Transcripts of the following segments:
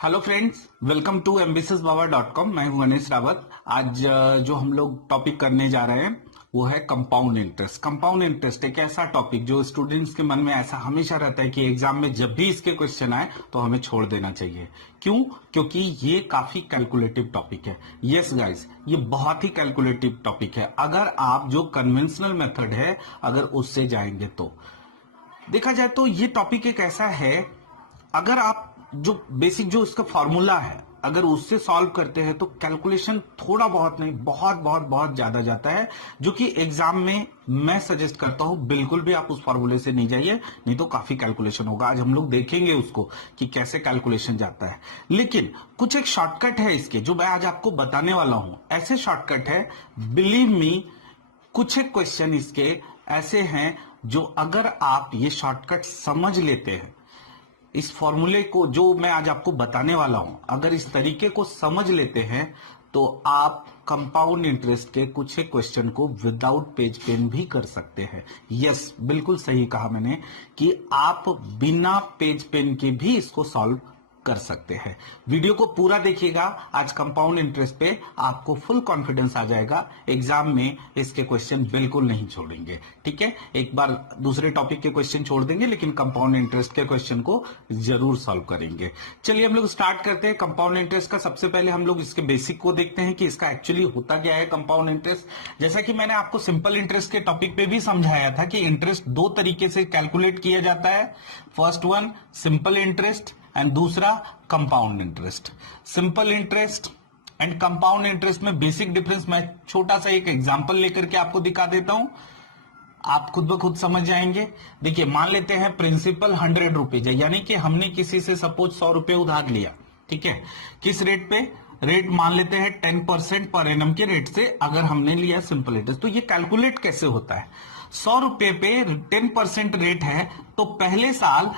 Hello friends, welcome to ambitiousbaba.com। मैं हूं अनीस रावत। आज जो हम लोग टॉपिक करने जा रहे हैं वो है कंपाउंड इंटरेस्ट। कंपाउंड इंटरेस्ट एक ऐसा टॉपिक जो स्टूडेंट्स के मन में ऐसा हमेशा रहता है कि एग्जाम में जब भी इसके क्वेश्चन आए तो हमें छोड़ देना चाहिए। क्यों? क्योंकि ये काफी कैलकुलेटिव टॉपिक है। यस गाइस, ये बहुत ही कैलकुलेटिव टॉपिक है। अगर आप जो कन्वेंशनल मेथड है अगर उससे जाएंगे तो देखा जाए तो ये टॉपिक एक ऐसा है, अगर आप जो बेसिक जो इसका फॉर्मूला है अगर उससे सॉल्व करते हैं तो कैलकुलेशन थोड़ा बहुत नहीं, बहुत बहुत बहुत ज्यादा जाता है, जो कि एग्जाम में मैं सजेस्ट करता हूं बिल्कुल भी आप उस फॉर्मूले से नहीं जाइए, नहीं तो काफी कैलकुलेशन होगा। आज हम लोग देखेंगे उसको कि कैसे कैलकुलेशन जाता है, लेकिन कुछ एक शॉर्टकट है इसके जो मैं आज आपको बताने वाला हूं। ऐसे शॉर्टकट है, बिलीव मी, कुछ एक क्वेश्चन इसके ऐसे हैं जो अगर आप ये शॉर्टकट समझ लेते हैं, इस फॉर्मूले को जो मैं आज आपको बताने वाला हूं, अगर इस तरीके को समझ लेते हैं तो आप कंपाउंड इंटरेस्ट के कुछ एक क्वेश्चन को विदाउट पेज पेन भी कर सकते हैं। यस, बिल्कुल सही कहा मैंने कि आप बिना पेज पेन के भी इसको सॉल्व कर सकते हैं। वीडियो को पूरा देखिएगा। आज कंपाउंड इंटरेस्ट पे आपको फुल कॉन्फिडेंस आ जाएगा, एग्जाम में इसके क्वेश्चन बिल्कुल नहीं छोड़ेंगे। ठीक है, एक बार दूसरे टॉपिक के क्वेश्चन छोड़ देंगे लेकिन कंपाउंड इंटरेस्ट के क्वेश्चन को जरूर सॉल्व करेंगे। चलिए हम लोग स्टार्ट करते हैं कंपाउंड इंटरेस्ट का। सबसे पहले हम लोग इसके बेसिक को देखते हैं कि इसका एक्चुअली होता क्या है कंपाउंड इंटरेस्ट। जैसा कि मैंने आपको सिंपल इंटरेस्ट के टॉपिक पे भी समझाया था कि इंटरेस्ट दो तरीके से कैलकुलेट किया जाता है। First one simple interest and दूसरा compound interest. Simple interest and compound interest में बेसिक डिफरेंस मैं छोटा सा एक एग्जांपल लेकर के आपको दिखा देता हूं, आप खुद ब खुद समझ जाएंगे। देखिए, मान लेते हैं प्रिंसिपल 100 रुपीज है, यानी कि हमने किसी से सपोज 100 रुपए उधार लिया। ठीक है, किस रेट पे? रेट मान लेते हैं 10% पर एनम के रेट से अगर हमने लिया सिंपल इंटरेस्ट। तो ये कैलकुलेट कैसे होता है? 100 रुपए पे 10% रेट है तो पहले साल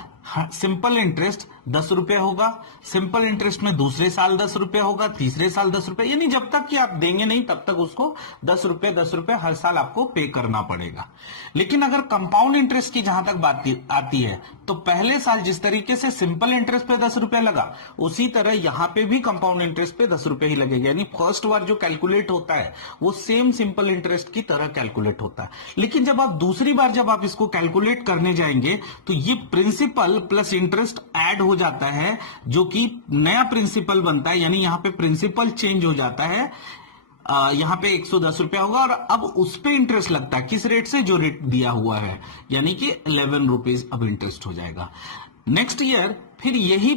सिंपल इंटरेस्ट 10 रुपए होगा, सिंपल इंटरेस्ट में दूसरे साल 10 रुपए होगा, तीसरे साल 10 रुपए, यानी जब तक कि आप देंगे नहीं तब तक उसको 10 रुपए हर साल आपको पे करना पड़ेगा। लेकिन अगर कंपाउंड इंटरेस्ट की जहां तक बात आती है तो पहले साल जिस तरीके से सिंपल इंटरेस्ट पे 10 रुपए लगा उसी तरह यहां पे भी कंपाउंड इंटरेस्ट पे 10 रुपए ही लगेगा, यानी फर्स्ट बार जो कैलकुलेट होता है वो सेम सिंपल इंटरेस्ट की तरह कैलकुलेट होता है। लेकिन जब आप दूसरी बार जब आप इसको कैलकुलेट करने जाएंगे तो ये प्रिंसिपल प्लस इंटरेस्ट ऐड हो जाता है, जो कि नया प्रिंसिपल बनता है, यानी यहां पे प्रिंसिपल चेंज हो जाता है। यहां पे 110 रुपया होगा और अब उस पे इंटरेस्ट लगता है किस रेट से? जो रेट दिया हुआ है, यानी कि 11 रुपीज अब इंटरेस्ट हो जाएगा। नेक्स्ट ईयर फिर यही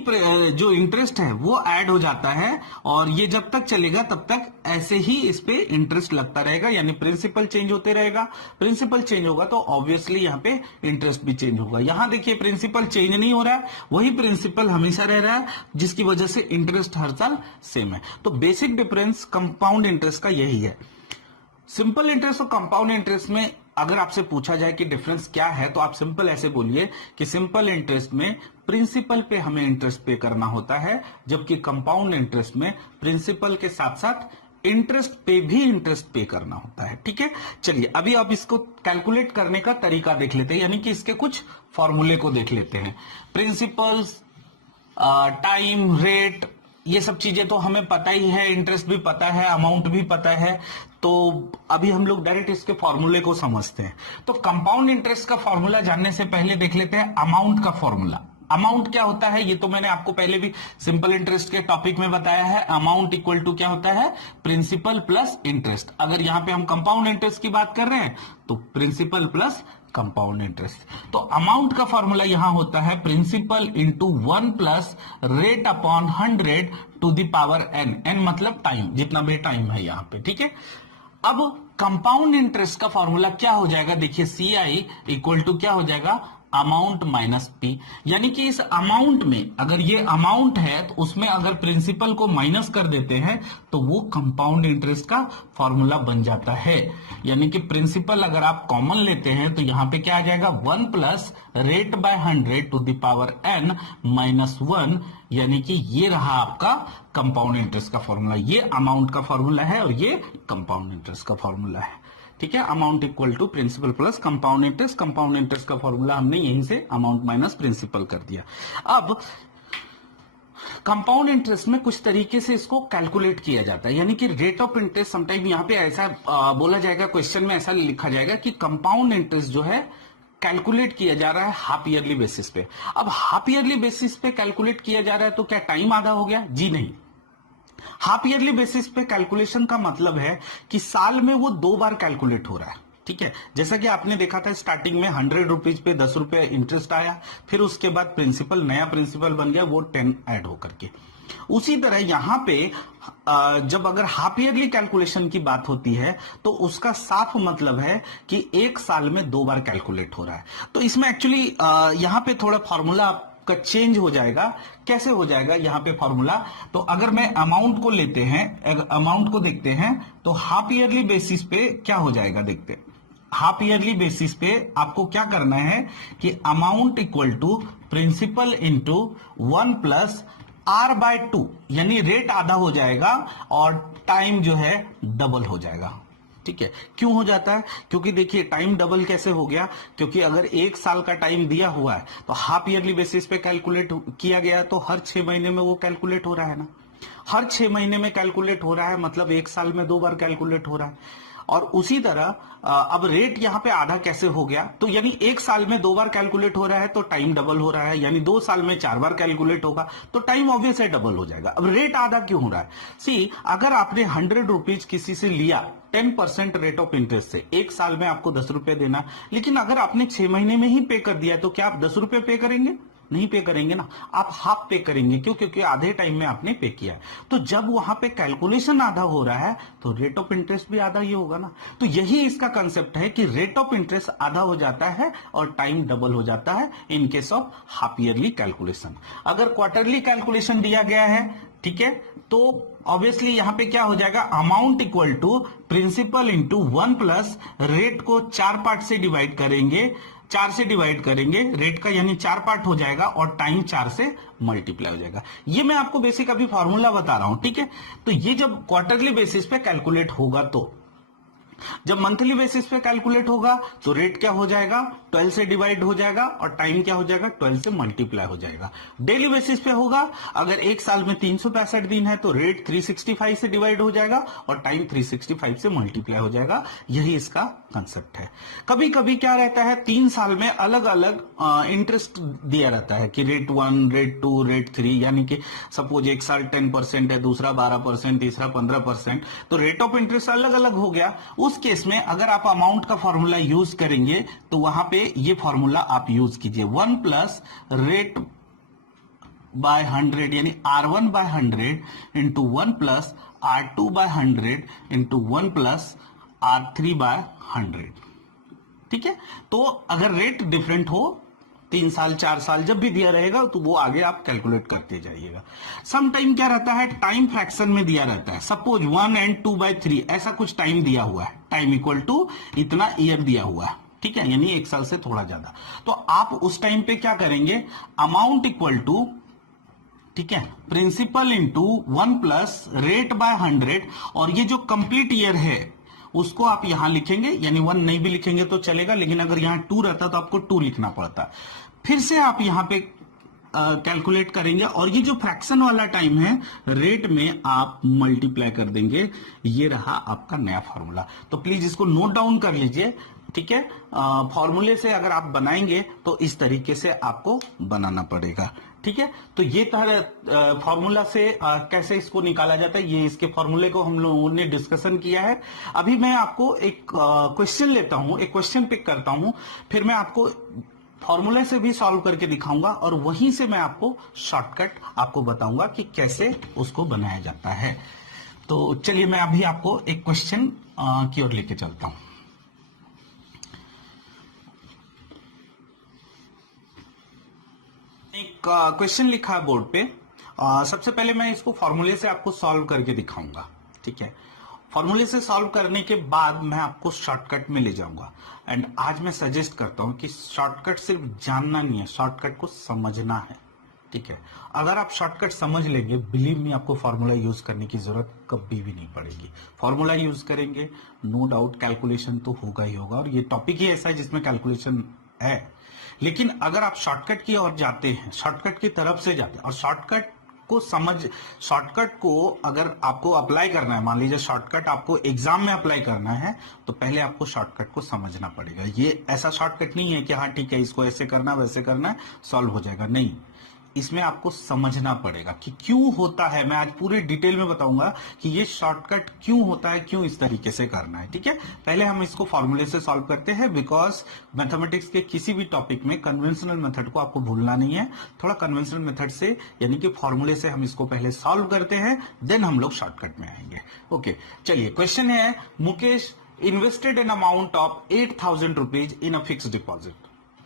जो इंटरेस्ट है वो ऐड हो जाता है और ये जब तक चलेगा तब तक ऐसे ही इस पे इंटरेस्ट लगता रहेगा, यानी प्रिंसिपल चेंज होते रहेगा। प्रिंसिपल चेंज होगा तो ऑब्वियसली यहाँ पे इंटरेस्ट भी चेंज होगा। यहां देखिए प्रिंसिपल चेंज नहीं हो रहा है, वही प्रिंसिपल हमेशा रह रहा है, जिसकी वजह से इंटरेस्ट हर साल सेम है। तो बेसिक डिफरेंस कंपाउंड इंटरेस्ट का यही है। सिंपल इंटरेस्ट और कंपाउंड इंटरेस्ट में अगर आपसे पूछा जाए कि डिफरेंस क्या है तो आप सिंपल ऐसे बोलिए कि सिंपल इंटरेस्ट में प्रिंसिपल पे हमें इंटरेस्ट पे करना होता है, जबकि कंपाउंड इंटरेस्ट में प्रिंसिपल के साथ साथ इंटरेस्ट पे भी इंटरेस्ट पे करना होता है। ठीक है, चलिए अभी आप इसको कैलकुलेट करने का तरीका देख लेते हैं, यानी कि इसके कुछ फॉर्मूले को देख लेते हैं। प्रिंसिपल्स, टाइम, रेट, ये सब चीजें तो हमें पता ही है, इंटरेस्ट भी पता है, अमाउंट भी पता है, तो अभी हम लोग डायरेक्ट इसके फॉर्मूले को समझते हैं। तो कंपाउंड इंटरेस्ट का फॉर्मूला जानने से पहले देख लेते हैं अमाउंट का फॉर्मूला। अमाउंट क्या होता है ये तो मैंने आपको पहले भी सिंपल इंटरेस्ट के टॉपिक में बताया है। अमाउंट इक्वल टू क्या होता है? Principal plus interest. अगर यहां पे हम कंपाउंड इंटरेस्ट की बात कर रहे हैं तो प्रिंसिपल प्लस कंपाउंड इंटरेस्ट। तो अमाउंट का फॉर्मूला यहां होता है principal into 1 plus rate upon 100 to the power n. N मतलब टाइम, जितना भी टाइम है यहां पे। ठीक है, अब कंपाउंड इंटरेस्ट का फॉर्मूला क्या हो जाएगा? देखिए CI इक्वल टू क्या हो जाएगा? अमाउंट माइनस पी, यानी कि इस अमाउंट में अगर ये अमाउंट है तो उसमें अगर प्रिंसिपल को माइनस कर देते हैं तो वो कंपाउंड इंटरेस्ट का फॉर्मूला बन जाता है। यानी कि प्रिंसिपल अगर आप कॉमन लेते हैं तो यहां पे क्या आ जाएगा? 1 plus rate by 100 to the power n minus 1, यानी कि ये रहा आपका कंपाउंड इंटरेस्ट का फॉर्मूला। ये अमाउंट का फॉर्मूला है और ये कंपाउंड इंटरेस्ट का फॉर्मूला है। ठीक है, amount equal to principal plus compound interest. Compound interest का फॉर्मूला हमने यहीं से अमाउंट माइनस प्रिंसिपल कर दिया। अब कंपाउंड इंटरेस्ट में कुछ तरीके से इसको कैलकुलेट किया जाता है, यानी कि रेट ऑफ इंटरेस्ट समटाइम यहाँ पे ऐसा बोला जाएगा, क्वेश्चन में ऐसा लिखा जाएगा कि कंपाउंड इंटरेस्ट जो है कैलकुलेट किया जा रहा है हाफ ईयरली बेसिस पे। अब हाफ ईयरली बेसिस पे कैलकुलेट किया जा रहा है तो क्या टाइम आधा हो गया? जी नहीं। हाफ ईयरली बेसिस पे कैलकुलेशन का मतलब है कि साल में वो 2 बार कैलकुलेट हो रहा है, ठीक है। जैसा कि आपने देखा था स्टार्टिंग में 100 रुपीज पे 10 रुपए इंटरेस्ट आया, फिर उसके बाद प्रिंसिपल, नया प्रिंसिपल बन गया, वो 10 ऐड होकर के। उसी तरह यहां पे जब अगर हाफ ईयरली कैलकुलेशन की बात होती है तो उसका साफ मतलब है कि एक साल में 2 बार कैलकुलेट हो रहा है। तो इसमें एक्चुअली यहां पे थोड़ा फॉर्मूला का चेंज हो जाएगा। कैसे हो जाएगा यहाँ पे फॉर्मूला? तो अगर मैं अमाउंट को लेते हैं, अमाउंट को देखते हैं तो हाफ ईयरली बेसिस पे क्या हो जाएगा देखते हैं। हाफ ईयरली बेसिस पे आपको क्या करना है कि amount equal to principal into 1 plus R by 2, यानी रेट आधा हो जाएगा और टाइम जो है डबल हो जाएगा, ठीक है। क्यों हो जाता है? क्योंकि देखिए टाइम डबल कैसे हो गया, क्योंकि अगर एक साल का टाइम दिया हुआ है तो हाफ ईयरली बेसिस पे कैलकुलेट किया गया तो हर 6 महीने में वो कैलकुलेट हो रहा है ना। हर 6 महीने में कैलकुलेट हो रहा है मतलब एक साल में 2 बार कैलकुलेट हो रहा है। और उसी तरह अब रेट यहां पे आधा कैसे हो गया? तो यानी एक साल में 2 बार कैलकुलेट हो रहा है तो टाइम डबल हो रहा है, यानी 2 साल में 4 बार कैलकुलेट होगा तो टाइम ऑब्वियस है डबल हो जाएगा। अब रेट आधा क्यों हो रहा है? सी, अगर आपने 100 रुपीज किसी से लिया 10% रेट ऑफ इंटरेस्ट से, एक साल में आपको 10 रुपए देना, लेकिन अगर आपने 6 महीने में ही पे कर दिया तो क्या आप 10 रुपए पे करेंगे? नहीं पे करेंगे ना, आप हाफ पे करेंगे। क्यों? क्योंकि आधे टाइम में आपने पे किया है। तो जब वहां पे कैलकुलेशन आधा हो रहा है तो रेट ऑफ इंटरेस्ट भी आधा ही होगा ना। तो यही इसका कंसेप्ट है कि रेट ऑफ इंटरेस्ट आधा हो जाता है और टाइम डबल हो जाता है in case of half yearly calculation. अगर क्वार्टरली कैलकुलेशन दिया गया है, ठीक है, तो ऑब्वियसली यहां पे क्या हो जाएगा? Amount equal to principal into 1 plus rate को 4 पार्ट से डिवाइड करेंगे, 4 से डिवाइड करेंगे रेट का, यानी 4 पार्ट हो जाएगा और टाइम 4 से मल्टीप्लाई हो जाएगा। ये मैं आपको बेसिक अभी फॉर्मूला बता रहा हूं, ठीक है। तो ये जब क्वार्टरली बेसिस पे कैलकुलेट होगा, तो जब मंथली बेसिस पे कैलकुलेट होगा तो रेट क्या हो जाएगा? 12 से डिवाइड हो जाएगा और टाइम क्या हो जाएगा? 12 से मल्टीप्लाई हो जाएगा। डेली बेसिस पे होगा, अगर एक साल में 365 दिन है तो रेट 365 से डिवाइड हो जाएगा और टाइम 365 से मल्टीप्लाई हो जाएगा। यही इसका कंसेप्ट है। कभी कभी क्या रहता है, 3 साल में अलग अलग इंटरेस्ट दिया रहता है कि रेट 1, रेट 2, रेट 3, यानी कि सपोज एक साल 10% है, दूसरा 12%, तीसरा 15%, तो रेट ऑफ इंटरेस्ट अलग अलग हो गया। उस केस में अगर आप अमाउंट का फॉर्मूला यूज करेंगे तो वहां पे ये फॉर्मूला आप यूज कीजिए, 1 प्लस रेट बाय 100, यानी R1 by 100 into 1 plus R2 by 100 into 1 plus R3 by 100, ठीक है। तो अगर रेट डिफरेंट हो, 3 साल 4 साल जब भी दिया रहेगा तो वो आगे आप कैलकुलेट करते जाइएगा। सम टाइम क्या रहता है, टाइम फ्रैक्शन में दिया रहता है, सपोज 1 and 2/3 ऐसा कुछ टाइम दिया हुआ है, टाइम इक्वल टू इतना ईयर दिया हुआ है, ठीक है, यानी एक साल से थोड़ा ज्यादा। तो आप उस टाइम पे क्या करेंगे, अमाउंट इक्वल टू, ठीक है, principal into 1 plus rate by 100, और ये जो कंप्लीट ईयर है उसको आप यहां लिखेंगे, यानी 1 नहीं भी लिखेंगे तो चलेगा, लेकिन अगर यहां 2 रहता तो आपको 2 लिखना पड़ता। फिर से आप यहां पे कैलकुलेट करेंगे और ये जो फ्रैक्शन वाला टाइम है रेट में आप मल्टीप्लाई कर देंगे। ये रहा आपका नया फॉर्मूला। तो प्लीज इसको नोट डाउन कर लीजिए, ठीक है। फॉर्मूले से अगर आप बनाएंगे तो इस तरीके से आपको बनाना पड़ेगा, ठीक है। तो ये फॉर्मूला से कैसे इसको निकाला जाता है, ये इसके फॉर्मूले को हम लोगों ने डिस्कशन किया है। अभी मैं आपको एक क्वेश्चन लेता हूं, एक क्वेश्चन पिक करता हूं, फिर मैं आपको फॉर्मूले से भी सॉल्व करके दिखाऊंगा और वहीं से मैं आपको शॉर्टकट आपको बताऊंगा कि कैसे उसको बनाया जाता है। तो चलिए मैं अभी आपको एक क्वेश्चन की ओर लेके चलता हूं। एक क्वेश्चन लिखा है बोर्ड पे। सबसे पहले मैं इसको फॉर्मूले से आपको सॉल्व करके दिखाऊंगा, ठीक है। फॉर्मूले से सॉल्व करने के बाद मैं आपको शॉर्टकट में ले जाऊंगा। एंड आज मैं सजेस्ट करता हूं कि शॉर्टकट सिर्फ जानना नहीं है, शॉर्टकट को समझना है, ठीक है। अगर आप शॉर्टकट समझ लेंगे, बिलीव मी, आपको फॉर्मूला यूज करने की जरूरत कभी भी नहीं पड़ेगी। फॉर्मूला यूज करेंगे, नो डाउट कैलकुलेशन तो होगा ही होगा, और ये टॉपिक ही ऐसा है जिसमें कैलकुलेशन है। लेकिन अगर आप शॉर्टकट की ओर जाते हैं, शॉर्टकट की तरफ से जाते हैं, और शॉर्टकट को शॉर्टकट को अगर आपको अप्लाई करना है, मान लीजिए शॉर्टकट आपको एग्जाम में अप्लाई करना है, तो पहले आपको शॉर्टकट को समझना पड़ेगा। ये ऐसा शॉर्टकट नहीं है कि हाँ ठीक है इसको ऐसे करना वैसे करना है सॉल्व हो जाएगा, नहीं, इसमें आपको समझना पड़ेगा कि क्यों होता है। मैं आज पूरे डिटेल में बताऊंगा कि ये शॉर्टकट क्यों होता है, क्यों इस तरीके से करना है। ठीक है, पहले हम इसको फॉर्मूले से सॉल्व करते हैं, बिकॉज मैथमेटिक्स के किसी भी टॉपिक में कन्वेंशनल मेथड को आपको भूलना नहीं है। थोड़ा कन्वेंशनल मेथड से यानी कि फॉर्मूले से हम इसको पहले सॉल्व करते हैं, देन हम लोग शॉर्टकट में आएंगे। ओके, चलिए क्वेश्चन है, Mukesh invested an amount of 8,000 rupees in a fixed deposit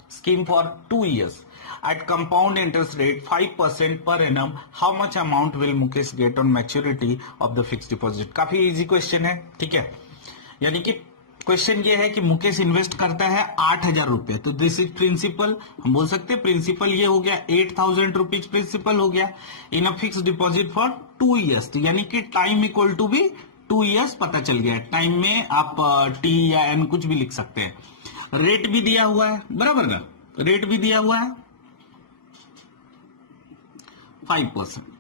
scheme for 2 years at compound interest rate 5% per annum. How much amount will Mukesh get on maturity of the fixed deposit? काफी easy question है, ठीक है। यानी कि question ये है कि Mukesh invest करता है 8,000 रुपए, तो दिस इज प्रिंसिपल, हम बोल सकते हैं प्रिंसिपल ये हो गया 8,000 रुपीज प्रिंसिपल हो गया in a fix deposit for 2 years, तो यानी कि टाइम इक्वल टू भी 2 years पता चल गया। टाइम में आप टी या एन कुछ भी लिख सकते हैं। रेट भी दिया हुआ है, बराबर ना, रेट भी दिया हुआ है 5%।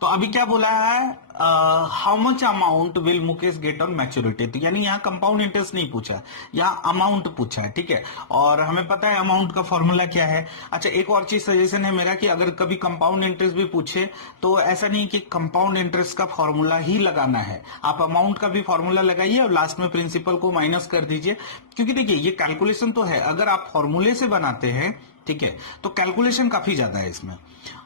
तो अभी क्या बोला है, how much amount will Mukesh get on maturity, तो यानी यहाँ कंपाउंड इंटरेस्ट नहीं पूछा है, यहाँ अमाउंट पूछा है। ठीक है, और हमें पता है अमाउंट का फॉर्मूला क्या है। अच्छा, एक और चीज सजेशन है मेरा कि अगर कभी कंपाउंड इंटरेस्ट भी पूछे तो ऐसा नहीं कि कंपाउंड इंटरेस्ट का फॉर्मूला ही लगाना है, आप अमाउंट का भी फॉर्मूला लगाइए और लास्ट में प्रिंसिपल को माइनस कर दीजिए। क्योंकि देखिए ये कैलकुलेशन तो है, अगर आप फॉर्मूले से बनाते हैं, ठीक है, तो कैलकुलेशन काफी ज्यादा है इसमें।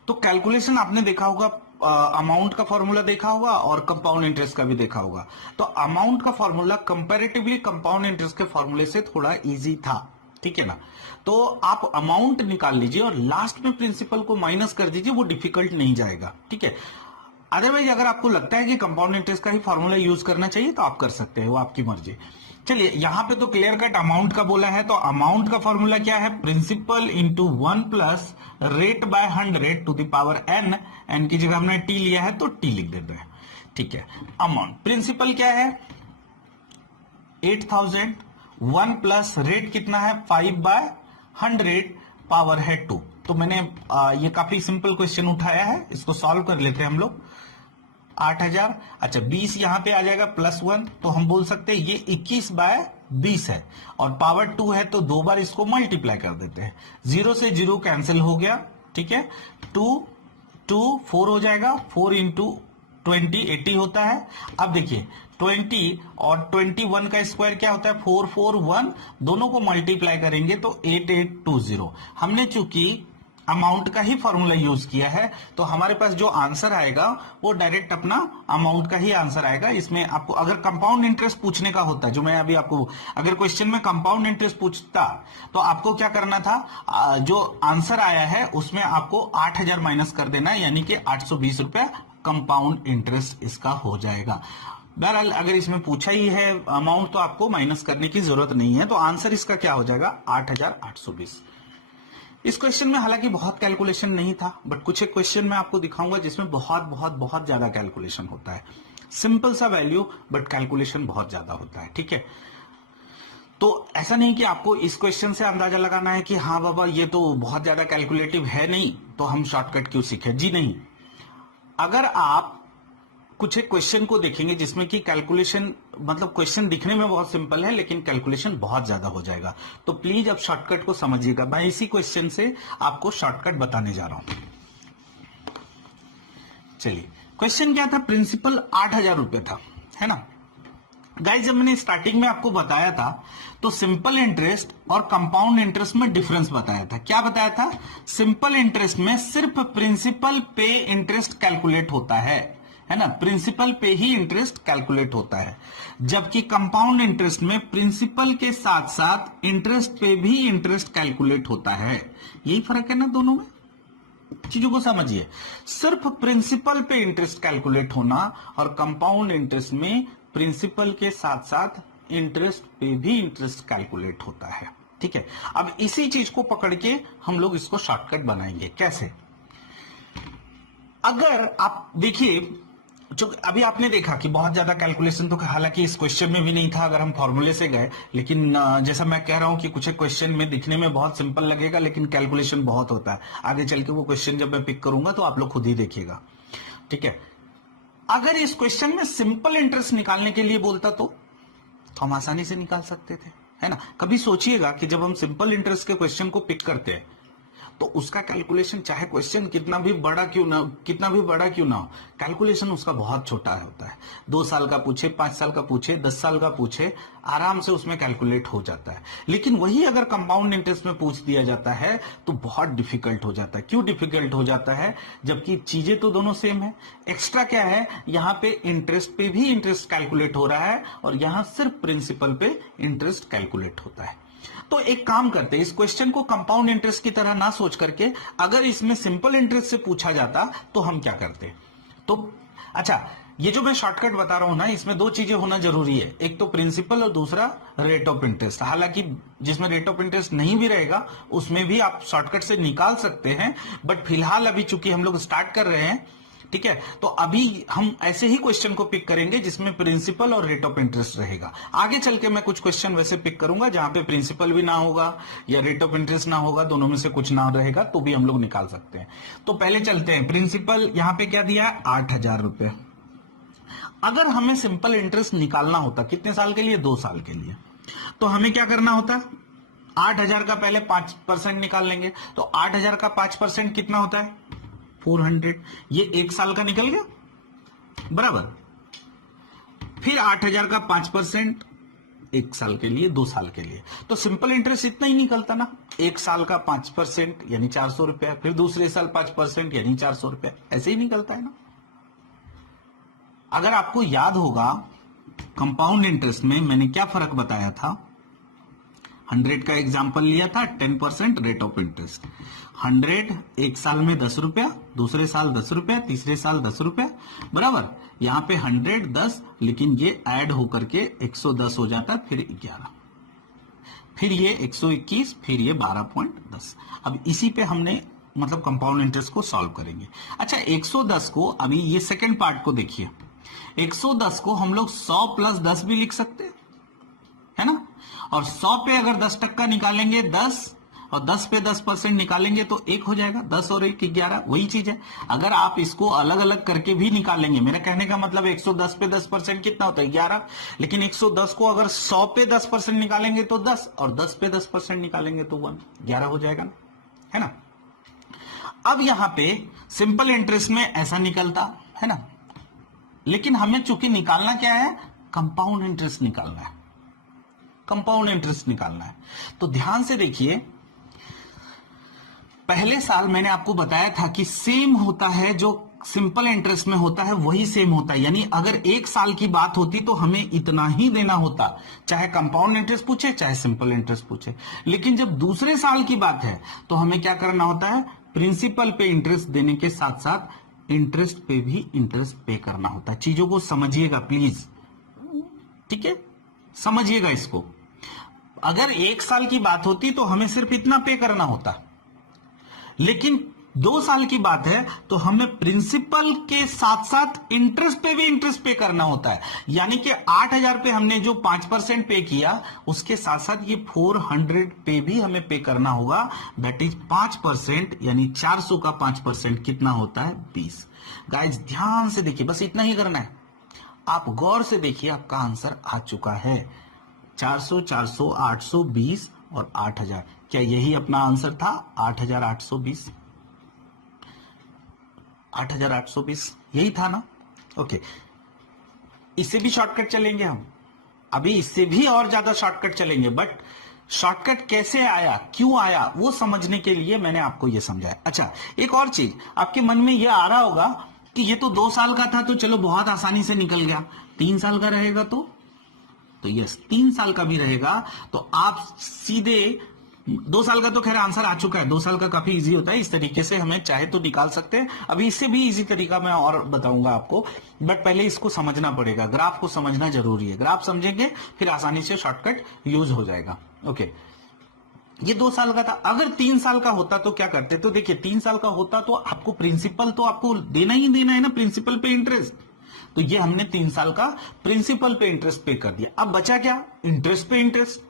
तो कैलकुलेशन आपने देखा होगा, अमाउंट का फॉर्मूला देखा होगा और कंपाउंड इंटरेस्ट का भी देखा होगा। तो अमाउंट का फॉर्मूला कंपैरेटिवली कंपाउंड इंटरेस्ट के फॉर्मूले से थोड़ा इजी था, ठीक है ना। तो आप अमाउंट निकाल लीजिए और लास्ट में प्रिंसिपल को माइनस कर दीजिए, वो डिफिकल्ट नहीं जाएगा। ठीक है, अदरवाइज अगर आपको लगता है कि कंपाउंड इंटरेस्ट का ही फॉर्मूला यूज करना चाहिए तो आप कर सकते हैं, वो आपकी मर्जी। चलिए, यहां पे तो क्लियर कट अमाउंट का बोला है, तो अमाउंट का फॉर्मूला क्या है, principal into 1 plus rate by 100 to the power n, n की जगह हमने टी लिया है तो टी लिख देते हैं। ठीक है, अमाउंट प्रिंसिपल क्या है 8,000, 1 प्लस रेट कितना है 5/100, पावर है 2। तो मैंने ये काफी सिंपल क्वेश्चन उठाया है, इसको सॉल्व कर लेते हैं हम लोग। 8,000, अच्छा 20 यहां पे आ जाएगा +1, तो हम बोल सकते हैं ये 21/20 है, और पावर 2 है तो 2 बार इसको मल्टीप्लाई कर देते हैं। 0 से 0 कैंसिल हो गया, ठीक है, 2 4 हो जाएगा, 4 इंटू 20 80 होता है। अब देखिए 20 और 21 का स्क्वायर क्या होता है 441, दोनों को मल्टीप्लाई करेंगे तो 8820। हमने चूंकि अमाउंट का ही फॉर्मूला यूज किया है तो हमारे पास जो आंसर आएगा वो डायरेक्ट अपना अमाउंट का ही आंसर आएगा। इसमें आपको अगर कंपाउंड इंटरेस्ट पूछने का होता, जो मैं अभी आपको, अगर क्वेश्चन में कंपाउंड इंटरेस्ट पूछता तो आपको क्या करना था, जो आंसर आया है उसमें आपको 8,000 माइनस कर देना है, यानी कि 820 रुपया कंपाउंड इंटरेस्ट इसका हो जाएगा। बहरहाल अगर इसमें पूछा ही है अमाउंट तो आपको माइनस करने की जरूरत नहीं है, तो आंसर इसका क्या हो जाएगा 8,820। इस क्वेश्चन में हालांकि बहुत कैलकुलेशन नहीं था, बट कुछ एक क्वेश्चन मैं आपको दिखाऊंगा जिसमें बहुत बहुत बहुत ज्यादा कैलकुलेशन होता है। सिंपल सा वैल्यू बट कैलकुलेशन बहुत ज्यादा होता है। ठीक है, तो ऐसा नहीं कि आपको इस क्वेश्चन से अंदाजा लगाना है कि हाँ बाबा ये तो बहुत ज्यादा कैलकुलेटिव है नहीं तो हम शॉर्टकट क्यों सीखे, जी नहीं। अगर आप कुछ एक क्वेश्चन को देखेंगे जिसमें कि कैलकुलेशन, मतलब क्वेश्चन दिखने में बहुत सिंपल है लेकिन कैलकुलेशन बहुत ज्यादा हो जाएगा, तो प्लीज अब शॉर्टकट को समझिएगा। मैं इसी क्वेश्चन से आपको शॉर्टकट बताने जा रहा हूं। चलिए, क्वेश्चन क्या था, प्रिंसिपल 8,000 रुपए था, है ना गाइस। जब मैंने स्टार्टिंग में आपको बताया था तो सिंपल इंटरेस्ट और कंपाउंड इंटरेस्ट में डिफरेंस बताया था। क्या बताया था, सिंपल इंटरेस्ट में सिर्फ प्रिंसिपल पे इंटरेस्ट कैलकुलेट होता है ना, प्रिंसिपल पे ही इंटरेस्ट कैलकुलेट होता है, जबकि कंपाउंड इंटरेस्ट में प्रिंसिपल के साथ साथ इंटरेस्ट पे भी इंटरेस्ट कैलकुलेट होता है। यही फर्क है ना दोनों में, चीजों को समझिए। सिर्फ प्रिंसिपल पे इंटरेस्ट कैलकुलेट होना और कंपाउंड इंटरेस्ट में प्रिंसिपल के साथ साथ इंटरेस्ट पे भी इंटरेस्ट कैलकुलेट होता है। ठीक है, अब इसी चीज को पकड़ के हम लोग इसको शॉर्टकट बनाएंगे। कैसे, अगर आप देखिए, जो अभी आपने देखा कि बहुत ज्यादा कैलकुलेशन तो हालांकि इस क्वेश्चन में भी नहीं था अगर हम फॉर्मूले से गए, लेकिन जैसा मैं कह रहा हूं कि कुछ एक क्वेश्चन में दिखने में बहुत सिंपल लगेगा लेकिन कैलकुलेशन बहुत होता है। आगे चल के वो क्वेश्चन जब मैं पिक करूंगा तो आप लोग खुद ही देखिएगा। ठीक है। अगर इस क्वेश्चन में सिंपल इंटरेस्ट निकालने के लिए बोलता तो हम आसानी से निकाल सकते थे, है ना। कभी सोचिएगा कि जब हम सिंपल इंटरेस्ट के क्वेश्चन को पिक करते हैं तो उसका कैलकुलेशन, चाहे क्वेश्चन कितना भी बड़ा क्यों ना हो, कैलकुलेशन उसका बहुत छोटा होता है। 2 साल का पूछे, 5 साल का पूछे, 10 साल का पूछे, आराम से उसमें कैलकुलेट हो जाता है। लेकिन वही अगर कंपाउंड इंटरेस्ट में पूछ दिया जाता है तो बहुत डिफिकल्ट हो जाता है। क्यों डिफिकल्ट हो जाता है? जबकि चीजें तो दोनों सेम है। एक्स्ट्रा क्या है, यहां पे इंटरेस्ट पे भी इंटरेस्ट कैलकुलेट हो रहा है और यहां सिर्फ प्रिंसिपल पे इंटरेस्ट कैलकुलेट होता है। तो एक काम करते हैं, इस क्वेश्चन को कंपाउंड इंटरेस्ट की तरह ना सोच करके अगर इसमें सिंपल इंटरेस्ट से पूछा जाता तो हम क्या करते? तो अच्छा, ये जो मैं शॉर्टकट बता रहा हूं ना, इसमें 2 चीजें होना जरूरी है, एक तो प्रिंसिपल और दूसरा रेट ऑफ इंटरेस्ट। हालांकि जिसमें रेट ऑफ इंटरेस्ट नहीं भी रहेगा उसमें भी आप शॉर्टकट से निकाल सकते हैं, बट फिलहाल अभी चूंकि हम लोग स्टार्ट कर रहे हैं, ठीक है, तो अभी हम ऐसे ही क्वेश्चन को पिक करेंगे जिसमें प्रिंसिपल और रेट ऑफ इंटरेस्ट रहेगा। आगे चल के मैं कुछ क्वेश्चन वैसे पिक करूंगा जहां पे प्रिंसिपल भी ना होगा या रेट ऑफ इंटरेस्ट ना होगा, दोनों में से कुछ ना रहेगा, तो भी हम लोग निकाल सकते हैं। तो पहले चलते हैं, प्रिंसिपल यहां पे क्या दिया है, 8,000 रुपए। अगर हमें सिंपल इंटरेस्ट निकालना होता कितने साल के लिए, 2 साल के लिए, तो हमें क्या करना होता? 8,000 का पहले 5% निकाल लेंगे, तो 8,000 का 5% कितना होता है, 400। ये 1 साल का निकल गया, बराबर। फिर 8,000 का 5% 1 साल के लिए, 2 साल के लिए, तो सिंपल इंटरेस्ट इतना ही निकलता ना। 1 साल का 5% यानी 400 रुपया, फिर दूसरे साल 5% यानी 400 रुपया, ऐसे ही निकलता है ना। अगर आपको याद होगा कंपाउंड इंटरेस्ट में मैंने क्या फर्क बताया था, 100 का एग्जाम्पल लिया था, 10% रेट ऑफ इंटरेस्ट। 100 1 साल में 10 रुपया, दूसरे साल 10 रुपया, तीसरे साल 10 रुपया, बराबर। यहां पे 100 10, लेकिन ये ऐड होकर के 110 हो जाता, फिर 11, फिर ये 121, फिर ये 12.10। अब इसी पे हमने मतलब कंपाउंड इंटरेस्ट को सॉल्व करेंगे। अच्छा, 110 को, अभी ये सेकेंड पार्ट को देखिए, 110 को हम लोग 100 + 10 भी लिख सकते हैं, है ना। और 100 पे अगर 10% निकालेंगे 10, और 10 पे 10% निकालेंगे तो 1 हो जाएगा, 10 और 1 11, वही चीज है। अगर आप इसको अलग अलग करके भी निकालेंगे, मेरा कहने का मतलब 110 पे 10% कितना होता है, 11। लेकिन 110 को अगर 100 पे 10% निकालेंगे तो 10, और 10 पे 10% निकालेंगे तो 1, 11 हो जाएगा, है ना। अब यहां पे सिंपल इंटरेस्ट में ऐसा निकलता है ना, लेकिन हमें चूंकि निकालना क्या है, कंपाउंड इंटरेस्ट निकालना है, कंपाउंड इंटरेस्ट निकालना है। तो ध्यान से देखिए, पहले साल मैंने आपको बताया था कि सेम होता है, जो सिंपल इंटरेस्ट में होता है वही सेम होता है। यानी अगर 1 साल की बात होती तो हमें इतना ही देना होता, चाहे कंपाउंड इंटरेस्ट पूछे चाहे सिंपल इंटरेस्ट पूछे। लेकिन जब दूसरे साल की बात है तो हमें क्या करना होता है, प्रिंसिपल पे इंटरेस्ट देने के साथ साथ इंटरेस्ट पे भी इंटरेस्ट पे करना होता है। चीजों को समझिएगा प्लीज, ठीक है, समझिएगा इसको। अगर 1 साल की बात होती तो हमें सिर्फ इतना पे करना होता, लेकिन 2 साल की बात है तो हमें प्रिंसिपल के साथ साथ इंटरेस्ट पे भी इंटरेस्ट पे करना होता है। यानी कि 8,000 पे हमने जो 5% पे किया, उसके साथ साथ ये 400 पे भी हमें पे करना होगा। दैट इज 5%, यानी 400 का 5% कितना होता है, 20। गाइज ध्यान से देखिए, बस इतना ही करना है। आप गौर से देखिए, आपका आंसर आ चुका है। 400, 400, 820 और 8,000। क्या यही अपना आंसर था, 8,820? 8,820 यही था ना। ओके, इससे भी शॉर्टकट चलेंगे हम, अभी इससे भी और ज्यादा शॉर्टकट चलेंगे, बट शॉर्टकट कैसे आया, क्यों आया, वो समझने के लिए मैंने आपको ये समझाया। अच्छा, एक और चीज आपके मन में ये आ रहा होगा कि ये तो 2 साल का था तो चलो बहुत आसानी से निकल गया, 3 साल का रहेगा तो यस, 3 साल का भी रहेगा तो आप सीधे 2 साल का तो खैर आंसर आ चुका है, 2 साल का काफी इजी होता है। इस तरीके से हमें चाहे तो निकाल सकते हैं। अभी इससे भी इजी तरीका मैं और बताऊंगा आपको, बट पहले इसको समझना पड़ेगा, ग्राफ को समझना जरूरी है। ग्राफ समझेंगे फिर आसानी से शॉर्टकट यूज हो जाएगा। ओके, ये 2 साल का था। अगर 3 साल का होता तो क्या करते, तो देखिए 3 साल का होता तो आपको प्रिंसिपल तो आपको देना ही देना है ना, प्रिंसिपल पे इंटरेस्ट। तो ये हमने 3 साल का प्रिंसिपल पे इंटरेस्ट पे कर दिया। अब बचा क्या, इंटरेस्ट पे इंटरेस्ट।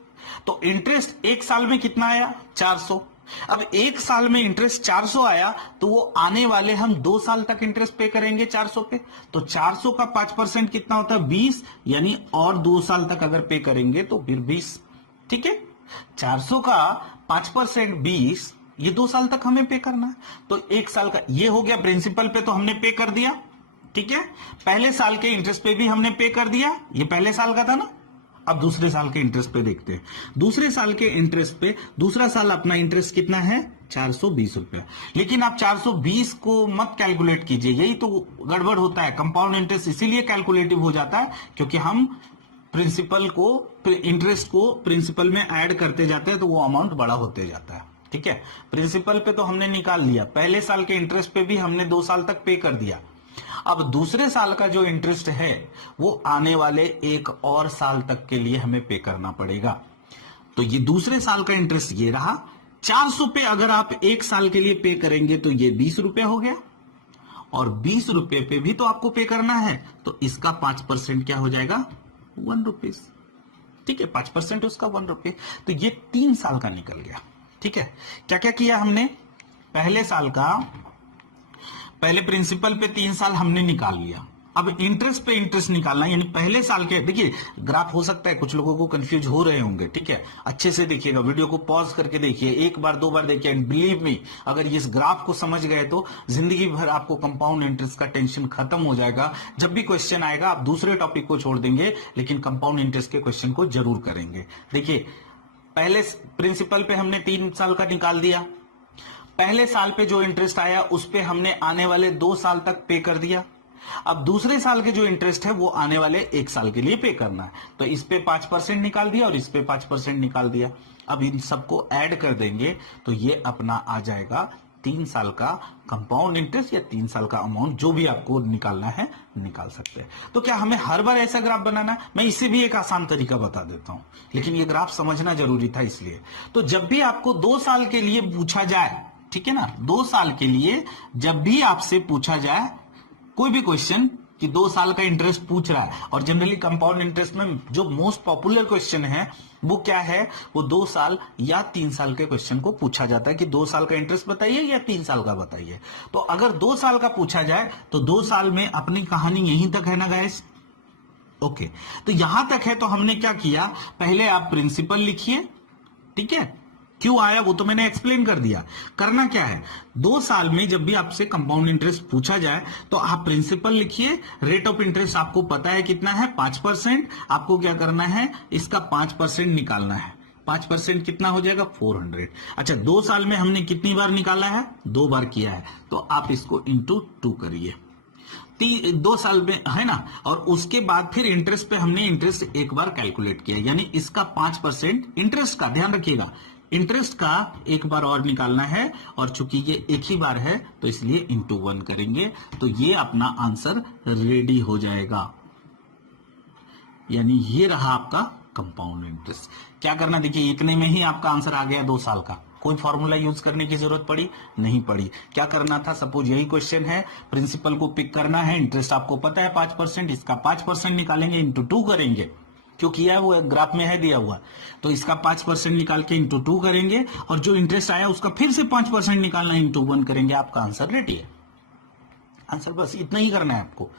तो इंटरेस्ट 1 साल में कितना आया, 400। अब एक साल में इंटरेस्ट 400 आया तो वो आने वाले हम 2 साल तक इंटरेस्ट पे करेंगे 400 पे, तो 400 का 5% कितना होता है 20, यानी और 2 साल तक अगर पे करेंगे तो फिर 20। ठीक है, 400 का 5% 20, ये 2 साल तक हमें पे करना है, तो 1 साल का ये हो गया। प्रिंसिपल पे तो हमने पे कर दिया, ठीक है। पहले साल के इंटरेस्ट पे भी हमने पे कर दिया, ये पहले साल का था ना। अब दूसरे साल के इंटरेस्ट पे देखते हैं। दूसरे साल के इंटरेस्ट पे दूसरा साल अपना इंटरेस्ट कितना है 420 रुपया। लेकिन आप 420 को मत कैलकुलेट कीजिए, यही तो गड़बड़ होता है। कंपाउंड इंटरेस्ट इसीलिए कैलकुलेटिव हो जाता है क्योंकि हम प्रिंसिपल को इंटरेस्ट को प्रिंसिपल में ऐड करते जाते हैं तो वो अमाउंट बड़ा होते जाता है। ठीक है, प्रिंसिपल पे तो हमने निकाल लिया, पहले साल के इंटरेस्ट पे भी हमने 2 साल तक पे कर दिया। अब दूसरे साल का जो इंटरेस्ट है वो आने वाले 1 और साल तक के लिए हमें पे करना पड़ेगा। तो ये दूसरे साल का इंटरेस्ट ये रहा 400 पे। अगर आप 1 साल के लिए पे करेंगे तो ये 20 रुपए हो गया, और 20 रुपए पे भी तो आपको पे करना है, तो इसका 5% क्या हो जाएगा 1 रुपीज। ठीक है, 5% उसका 1 रुपये, तो ये 3 साल का निकल गया। ठीक है, क्या क्या किया हमने, पहले साल का, पहले प्रिंसिपल पे 3 साल हमने निकाल लिया। अब इंटरेस्ट पे इंटरेस्ट निकालना, यानी पहले साल के, देखिए ग्राफ हो सकता है कुछ लोगों को कंफ्यूज हो रहे होंगे। ठीक है, अच्छे से देखिएगा, वीडियो को पॉज करके देखिए, 1 बार 2 बार देखिए, एंड बिलीव मी, अगर इस ग्राफ को समझ गए तो जिंदगी भर आपको कंपाउंड इंटरेस्ट का टेंशन खत्म हो जाएगा। जब भी क्वेश्चन आएगा आप दूसरे टॉपिक को छोड़ देंगे, लेकिन कंपाउंड इंटरेस्ट के क्वेश्चन को जरूर करेंगे। देखिए, पहले प्रिंसिपल पे हमने 3 साल का निकाल दिया, पहले साल पे जो इंटरेस्ट आया उस पे हमने आने वाले 2 साल तक पे कर दिया। अब दूसरे साल के जो इंटरेस्ट है वो आने वाले 1 साल के लिए पे करना है, तो इस पे 5% निकाल दिया और इस पे 5% निकाल दिया। अब इन सबको ऐड कर देंगे तो ये अपना आ जाएगा 3 साल का कंपाउंड इंटरेस्ट, या 3 साल का अमाउंट, जो भी आपको निकालना है निकाल सकते हैं। तो क्या हमें हर बार ऐसा ग्राफ बनाना है? मैं इससे भी एक आसान तरीका बता देता हूं, लेकिन ये ग्राफ समझना जरूरी था इसलिए। तो जब भी आपको 2 साल के लिए पूछा जाए, ठीक है ना, 2 साल के लिए जब भी आपसे पूछा जाए कोई भी क्वेश्चन कि 2 साल का इंटरेस्ट पूछ रहा है, और जनरली कंपाउंड इंटरेस्ट में जो मोस्ट पॉपुलर क्वेश्चन है वो क्या है, वो 2 साल या 3 साल के क्वेश्चन को पूछा जाता है कि 2 साल का इंटरेस्ट बताइए या 3 साल का बताइए। तो अगर 2 साल का पूछा जाए तो 2 साल में अपनी कहानी यहीं तक है ना गाइस। ओके, तो यहां तक है। तो हमने क्या किया, पहले आप प्रिंसिपल लिखिए, ठीक है, क्यों आया वो तो मैंने एक्सप्लेन कर दिया। करना क्या है, 2 साल में जब भी आपसे कंपाउंड इंटरेस्ट पूछा जाए तो आप प्रिंसिपल लिखिए, रेट ऑफ इंटरेस्ट आपको पता है कितना है 5%, आपको क्या करना है इसका 5% निकालना है। 5% कितना हो जाएगा 400। अच्छा, 2 साल में हमने कितनी बार निकाला है, 2 बार किया है, तो आप इसको इंटू 2 करिए, 2 साल में है ना। और उसके बाद फिर इंटरेस्ट पे हमने इंटरेस्ट एक बार कैलकुलेट किया, यानी इसका 5% इंटरेस्ट का, ध्यान रखिएगा, इंटरेस्ट का एक बार और निकालना है, और चूंकि ये एक ही बार है तो इसलिए इंटू 1 करेंगे, तो ये अपना आंसर रेडी हो जाएगा। यानी ये रहा आपका कंपाउंड इंटरेस्ट। क्या करना, देखिए इतने में ही आपका आंसर आ गया 2 साल का। कोई फॉर्मूला यूज करने की जरूरत पड़ी नहीं पड़ी। क्या करना था, सपोज यही क्वेश्चन है, प्रिंसिपल को पिक करना है, इंटरेस्ट आपको पता है 5%, इसका 5% निकालेंगे, इंटू 2 करेंगे, क्यों किया है वो ग्राफ में है दिया हुआ, तो इसका 5% निकाल के इंटू 2 करेंगे, और जो इंटरेस्ट आया उसका फिर से 5% निकालना, इंटू 1 करेंगे, आपका आंसर रेडी है। आंसर बस इतना ही करना है आपको।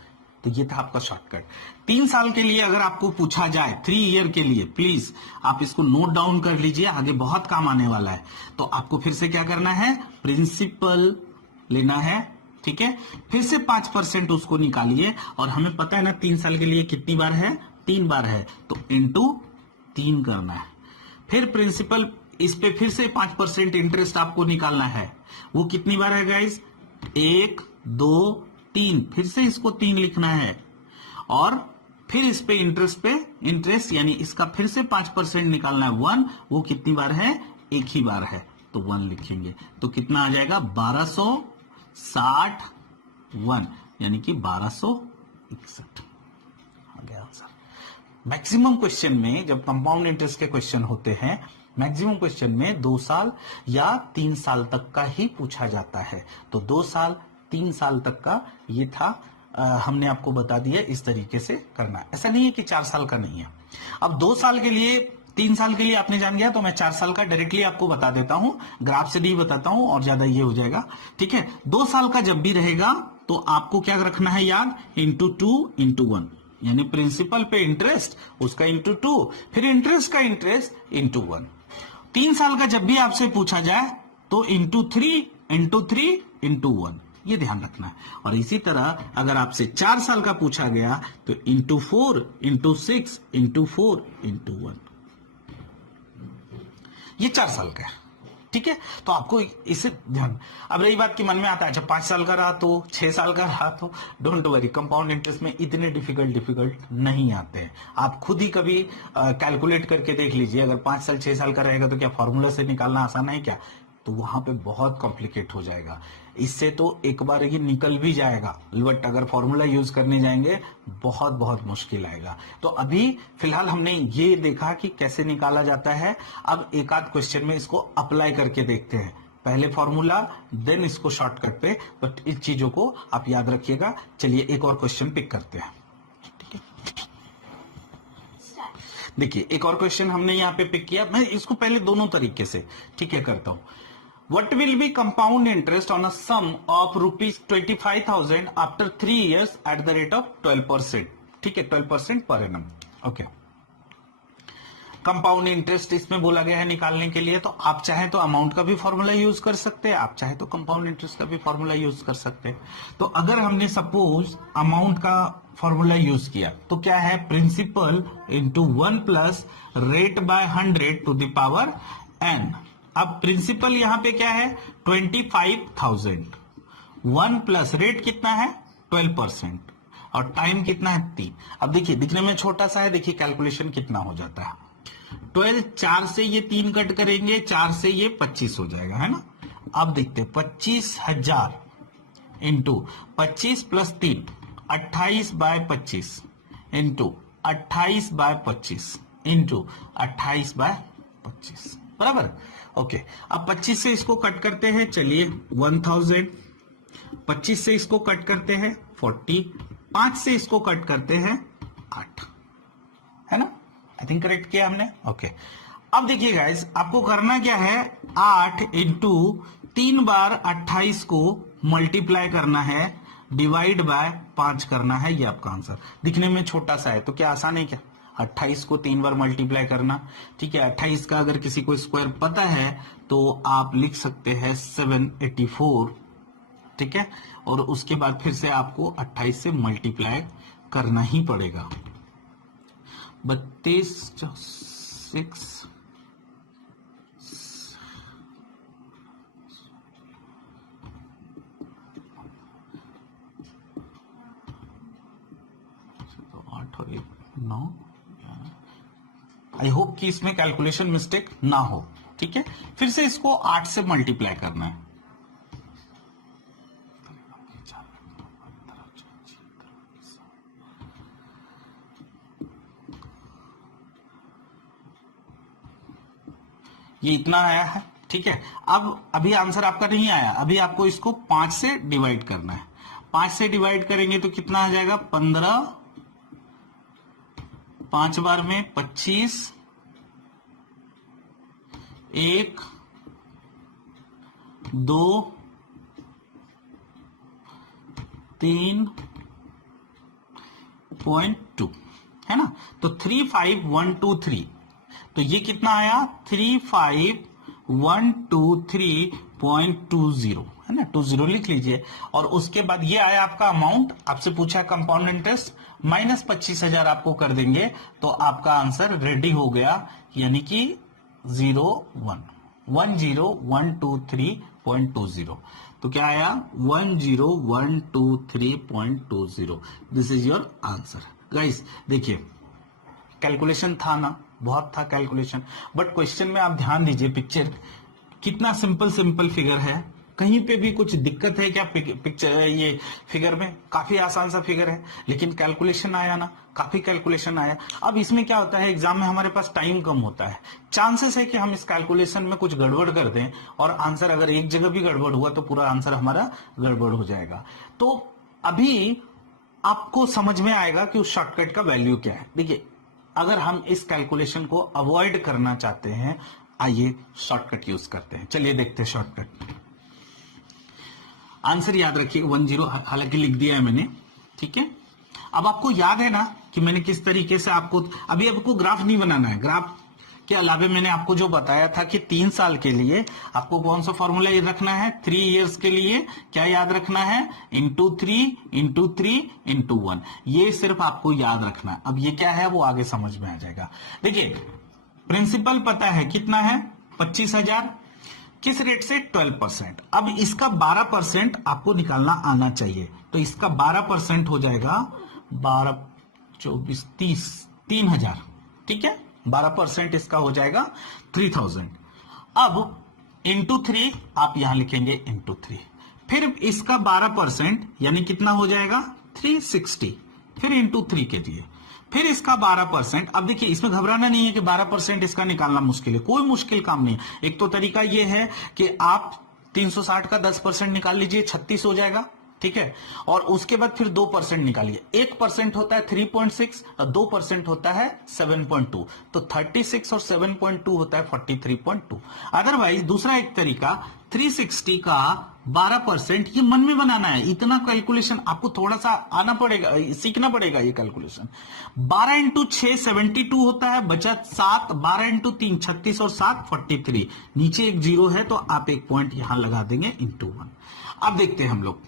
तो ये था आपका शॉर्टकट। 3 साल के लिए अगर आपको पूछा जाए, 3 ईयर के लिए, प्लीज आप इसको नोट डाउन कर लीजिए, आगे बहुत काम आने वाला है। तो आपको फिर से क्या करना है, प्रिंसिपल लेना है, ठीक है, फिर से 5% उसको निकालिए, और हमें पता है ना 3 साल के लिए कितनी बार है, 3 बार है, तो इंटू 3 करना है। फिर प्रिंसिपल, इस पे फिर से 5% इंटरेस्ट आपको निकालना है, वो कितनी बार है गाइस, 1 2 3, फिर से इसको 3 लिखना है, और फिर इस पे इंटरेस्ट यानी इसका फिर से 5% निकालना है 1, वो कितनी बार है, एक ही बार है, तो 1 लिखेंगे, तो कितना आ जाएगा 1261, यानी कि 1261 आ गया आंसर। मैक्सिमम क्वेश्चन में जब कंपाउंड इंटरेस्ट के क्वेश्चन होते हैं, मैक्सिमम क्वेश्चन में 2 साल या 3 साल तक का ही पूछा जाता है। तो 2 साल 3 साल तक का ये था, हमने आपको बता दिया इस तरीके से करना। ऐसा नहीं है कि 4 साल का नहीं है। अब 2 साल के लिए 3 साल के लिए आपने जान गया, तो मैं 4 साल का डायरेक्टली आपको बता देता हूं, ग्राफ से नहीं बताता हूं और ज्यादा ये हो जाएगा। ठीक है, 2 साल का जब भी रहेगा तो आपको क्या रखना है याद, इंटू 2 इंटू 1, यानी प्रिंसिपल पे इंटरेस्ट उसका इंटू 2, फिर इंटरेस्ट का इंटरेस्ट इंटू 1। 3 साल का जब भी आपसे पूछा जाए तो इंटू 3 इंटू 3 इंटू 1, ये ध्यान रखना है। और इसी तरह अगर आपसे 4 साल का पूछा गया तो इंटू 4 इंटू 6 इंटू 4 इंटू 1, ये 4 साल का है। ठीक है, तो आपको इसे ध्यान। अब रही बात कि मन में आता है अच्छा 5 साल का रहा तो 6 साल का रहा तो, डोंट वरी, कंपाउंड इंटरेस्ट में इतने डिफिकल्ट नहीं आते हैं। आप खुद ही कभी कैलकुलेट करके देख लीजिए, अगर 5 साल 6 साल का रहेगा तो क्या फॉर्मूला से निकालना आसान है क्या, तो वहां पे बहुत कॉम्प्लिकेट हो जाएगा। इससे तो एक बार ये निकल भी जाएगा, बट अगर फॉर्मूला यूज करने जाएंगे बहुत बहुत मुश्किल आएगा। तो अभी फिलहाल हमने ये देखा कि कैसे निकाला जाता है। अब एक आध क्वेश्चन में इसको अप्लाई करके देखते हैं, पहले फॉर्मूला देन इसको शॉर्टकट पे, बट इस चीजों को आप याद रखिएगा। चलिए एक और क्वेश्चन पिक करते हैं। देखिए एक और क्वेश्चन हमने यहाँ पे पिक किया, मैं इसको पहले दोनों तरीके से ठीक है करता हूं। What will be compound interest on a sum of rupees 25,000 after 3 years at the rate of 12%? ठीक है, 12% per annum। Okay, compound interest इसमें बोला गया है निकालने के लिए, तो आप चाहे तो अमाउंट का भी फॉर्मूला यूज कर सकते हैं, आप चाहे तो कंपाउंड इंटरेस्ट का भी फॉर्मूला यूज कर सकते हैं। तो अगर हमने सपोज अमाउंट का फॉर्मूला यूज किया तो क्या है, principal into 1 plus rate by 100 to the power n। अब प्रिंसिपल यहां पे क्या है 25,000, 1 प्लस रेट कितना है 12% और टाइम कितना है 3। अब देखिए दिखने में छोटा सा है, देखिए कैलकुलेशन कितना हो जाता है। 12, 4 से ये 3 कट करेंगे, 4 से ये 25 हो जाएगा, है ना। अब देखते 25,000 into 25 plus 3 28 by 25 into 28 by 25 into 28 by 25 बराबर। ओके, अब 25 से इसको कट करते हैं, चलिए 1000, 25 से इसको कट करते हैं 40, 5 से इसको कट करते हैं 8, है ना। आई थिंक करेक्ट किया हमने। ओके, अब देखिए गाइस आपको करना क्या है, 8 इंटू 3 बार 28 को मल्टीप्लाई करना है, डिवाइड बाय 5 करना है, ये आपका आंसर। दिखने में छोटा सा है तो क्या आसान है क्या, 28 को 3 बार मल्टीप्लाई करना। ठीक है, 28 का अगर किसी को स्क्वायर पता है तो आप लिख सकते हैं 784। ठीक है, और उसके बाद फिर से आपको 28 से मल्टीप्लाई करना ही पड़ेगा। 32 6 8 और 9। आई होप कि इसमें कैलकुलेशन मिस्टेक ना हो। ठीक है, फिर से इसको 8 से मल्टीप्लाई करना है। ये इतना आया है। ठीक है, अब अभी आंसर आपका नहीं आया, अभी आपको इसको 5 से डिवाइड करना है। 5 से डिवाइड करेंगे तो कितना आ जाएगा 15, 5 बार में 25, 1 2 3.2 है ना। तो 35123, तो ये कितना आया 35123.20 है ना, 20 लिख लीजिए। और उसके बाद ये आया आपका अमाउंट, आपसे पूछा कंपाउंड इंटरेस्ट, माइनस 25,000 आपको कर देंगे तो आपका आंसर रेडी हो गया, यानी कि 10123.20। तो क्या आया 10123.20। This is your answer guys. देखिए कैलकुलेशन था ना, बहुत था कैलकुलेशन, बट क्वेश्चन में आप ध्यान दीजिए, पिक्चर कितना सिंपल फिगर है, कहीं पे भी कुछ दिक्कत है क्या पिक्चर ये फिगर में, काफी आसान सा फिगर है, लेकिन कैलकुलेशन आया ना, काफी कैलकुलेशन आया। अब इसमें क्या होता है, एग्जाम में हमारे पास टाइम कम होता है, चांसेस है कि हम इस कैलकुलेशन में कुछ गड़बड़ कर दें और आंसर अगर एक जगह भी गड़बड़ हुआ तो पूरा आंसर हमारा गड़बड़ हो जाएगा। तो अभी आपको समझ में आएगा कि उस शॉर्टकट का वैल्यू क्या है। देखिए अगर हम इस कैलकुलेशन को अवॉइड करना चाहते हैं, आइए शॉर्टकट यूज करते हैं। चलिए देखते हैं शॉर्टकट। आंसर याद रखिए 10, हालांकि लिख दिया है मैंने, ठीक है। अब आपको याद है ना कि मैंने किस तरीके से अभी आपको ग्राफ नहीं बनाना है। ग्राफ के अलावा मैंने आपको जो बताया था कि 3 साल के लिए आपको कौन सा फॉर्मूला याद रखना है, 3 इयर्स के लिए क्या याद रखना है, इंटू 1। ये सिर्फ आपको याद रखना है। अब ये क्या है वो आगे समझ में आ जाएगा। देखिए प्रिंसिपल पता है कितना है, 25,000, किस रेट से, 12%। अब इसका 12% आपको निकालना आना चाहिए, तो इसका 12% हो जाएगा 12, 24, 30, 3,000, ठीक है। 12% इसका हो जाएगा 3,000। अब इंटू 3 आप यहां लिखेंगे इंटू 3, फिर इसका 12% यानी कितना हो जाएगा 360, फिर इंटू 3 के दिए, फिर इसका 12%। अब देखिए इसमें घबराना नहीं है कि 12% इसका निकालना मुश्किल है, कोई मुश्किल काम नहीं। एक तो तरीका यह है कि आप 360 का 10% निकाल लीजिए, 36 हो जाएगा, ठीक है। और उसके बाद फिर 2% निकालिए। 1% होता है 3.6 और 2% होता है 7.2, तो 36 और 7.2 होता है 43.2। अदरवाइज दूसरा एक तरीका 360 का 12%, ये मन में बनाना है। इतना कैलकुलेशन आपको थोड़ा सा आना पड़ेगा, सीखना पड़ेगा ये कैलकुलेशन। 12 इंटू 6 72 होता है, बचा 7, 12 इंटू 3 36 और 7 43, नीचे एक 0 है तो आप एक पॉइंट यहां लगा देंगे इंटू 1। अब देखते हैं हम लोग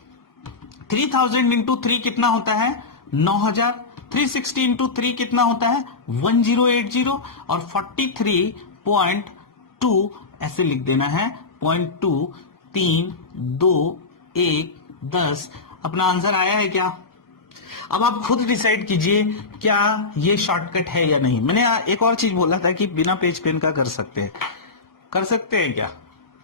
3000 इंटू 3 कितना होता है 9,000, 360 इंटू 3 कितना होता है 1080, और 43.2 ऐसे लिख देना है, 0.2, 3, 2, 1, 10। अपना आंसर आया है क्या? अब आप खुद डिसाइड कीजिए क्या ये शॉर्टकट है या नहीं। मैंने एक और चीज बोला था कि बिना पेज पेन का कर सकते हैं क्या?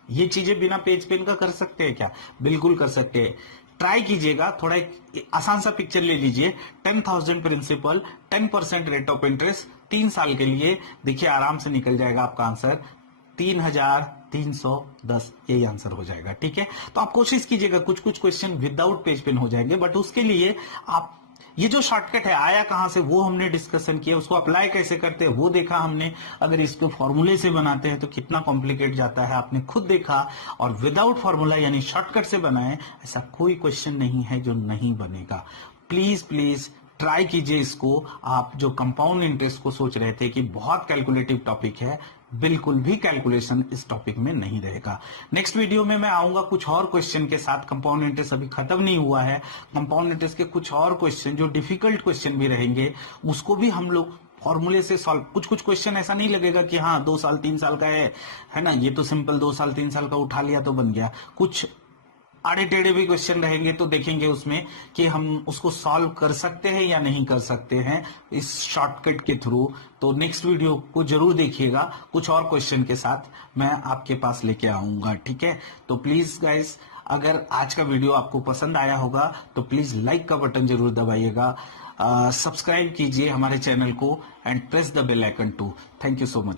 ये चीजें बिना पेज पेन का कर सकते हैं क्या? बिल्कुल कर सकते हैं। ट्राई कीजिएगा, थोड़ा एक आसान सा पिक्चर ले लीजिए। 10,000 प्रिंसिपल, 10% रेट ऑफ इंटरेस्ट, 3 साल के लिए, देखिए आराम से निकल जाएगा आपका आंसर 3,310, यही आंसर हो जाएगा, ठीक है। तो आप कोशिश कीजिएगा, कुछ क्वेश्चन विदाउट पेज पेन हो जाएंगे, बट उसके लिए आप ये जो शॉर्टकट है आया कहां से वो हमने डिस्कशन किया, उसको अप्लाई कैसे करते हैं वो देखा हमने। अगर इसको फॉर्मूले से बनाते हैं तो कितना कॉम्प्लिकेट जाता है, आपने खुद देखा। और विदाउट फॉर्मूला यानी शॉर्टकट से बनाए, ऐसा कोई क्वेश्चन नहीं है जो नहीं बनेगा। प्लीज प्लीज ट्राई कीजिए इसको। आप जो कंपाउंड इंटरेस्ट को सोच रहे थे कि बहुत कैलकुलेटिव टॉपिक है, बिल्कुल भी कैलकुलेशन इस टॉपिक में नहीं रहेगा। नेक्स्ट वीडियो में मैं आऊंगा कुछ और क्वेश्चन के साथ। कंपाउंड इंटरेस्ट अभी खत्म नहीं हुआ है, कंपाउंड इंटरेस्ट के कुछ और क्वेश्चन जो डिफिकल्ट क्वेश्चन भी रहेंगे, उसको भी हम लोग फॉर्मूले से सॉल्व। कुछ क्वेश्चन ऐसा नहीं लगेगा कि हाँ 2 साल 3 साल का है ना, ये तो सिंपल 2 साल 3 साल का उठा लिया तो बन गया। कुछ आड़े टेढ़े भी क्वेश्चन रहेंगे तो देखेंगे उसमें कि हम उसको सॉल्व कर सकते हैं या नहीं कर सकते हैं इस शॉर्टकट के थ्रू। तो नेक्स्ट वीडियो को जरूर देखिएगा, कुछ और क्वेश्चन के साथ मैं आपके पास लेके आऊंगा, ठीक है। तो प्लीज गाइस, अगर आज का वीडियो आपको पसंद आया होगा तो प्लीज लाइक का बटन जरूर दबाइएगा, सब्सक्राइब कीजिए हमारे चैनल को and press the bell icon to. Thank you so much.